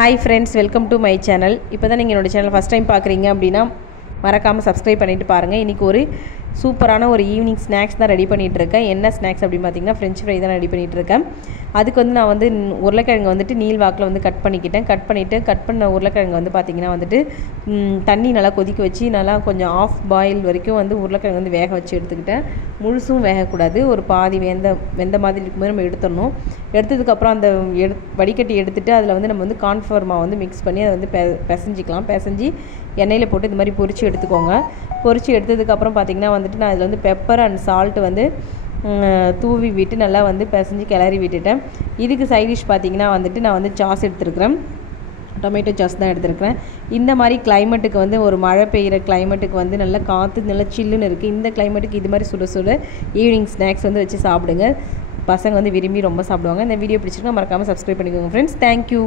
Hi friends, welcome to my channel. இப்போ தான் நீங்கள் என்னோட சேனல் ஃபஸ்ட் டைம் பார்க்குறீங்க அப்படின்னா மறக்காமல் சப்ஸ்கிரைப் பண்ணிவிட்டு பாருங்கள். இன்றைக்கி ஒரு சூப்பரான ஒரு ஈவினிங் ஸ்நாக்ஸ் தான் ரெடி பண்ணிகிட்ருக்கேன். என்ன ஸ்நாக்ஸ் அப்படின்னு பார்த்தீங்கன்னா ஃப்ரெஞ்ச் ஃப்ரை தான் ரெடி பண்ணிகிட்ருக்கேன். அதுக்கு வந்து நான் வந்து உருளைக்கிழங்கு வந்துட்டு நீள் வாக்கில் வந்து கட் பண்ணிவிட்டு கட் பண்ண உருளைக்கிழங்கு வந்து பார்த்திங்கன்னா வந்துட்டு தண்ணி நல்லா கொதிக்க வச்சு நல்லா கொஞ்சம் ஆஃப் பாயில் வரைக்கும் வந்து உருளைக்கிழங்கு வந்து வேக வச்சு எடுத்துக்கிட்டேன். முழுசும் வேகக்கூடாது, ஒரு பாதி வெந்த மாதிரி இருக்கும்போது நம்ம எடுத்துடணும். எடுத்ததுக்கப்புறம் அந்த வடிகட்டி எடுத்துகிட்டு அதில் வந்து நம்ம வந்து கார்ன்ஃப்ளவர் மாவு வந்து மிக்ஸ் பண்ணி அதை வந்து பிசைஞ்சிக்கலாம். பிசைஞ்சு எண்ணெயில் போட்டு இது மாதிரி பொரிச்சு எடுத்துக்கோங்க. பொரிச்சு எடுத்ததுக்கப்புறம் பார்த்திங்கன்னா வந்துட்டு நான் இதில் வந்து பெப்பர் அண்ட் சால்ட்டு வந்து தூவி விட்டு நல்லா வந்து பிசைஞ்சு கிளறி விட்டுட்டேன். இதுக்கு சைட் டிஷ் பார்த்திங்கன்னா வந்துட்டு நான் வந்து சாஸ் எடுத்துருக்கிறேன், டொமேட்டோ சாஸ் தான் எடுத்துருக்கிறேன். இந்த மாதிரி கிளைமேட்டுக்கு வந்து ஒரு மழை பெய்கிற கிளைமேட்டுக்கு வந்து நல்லா காற்று நல்லா சில்லுன்னு இருக்குது. இந்த கிளைமேட்டுக்கு இது மாதிரி சுட சுட ஈவினிங் ஸ்நாக்ஸ் வந்து வச்சு சாப்பிடுங்க. பசங்க வந்து விரும்பி ரொம்ப சாப்பிடுவாங்க. இந்த வீடியோ பிடிச்சிருக்கா மறக்காமல் சப்ஸ்கிரைப் பண்ணிக்கோங்க ஃப்ரெண்ட்ஸ். தேங்க்யூ.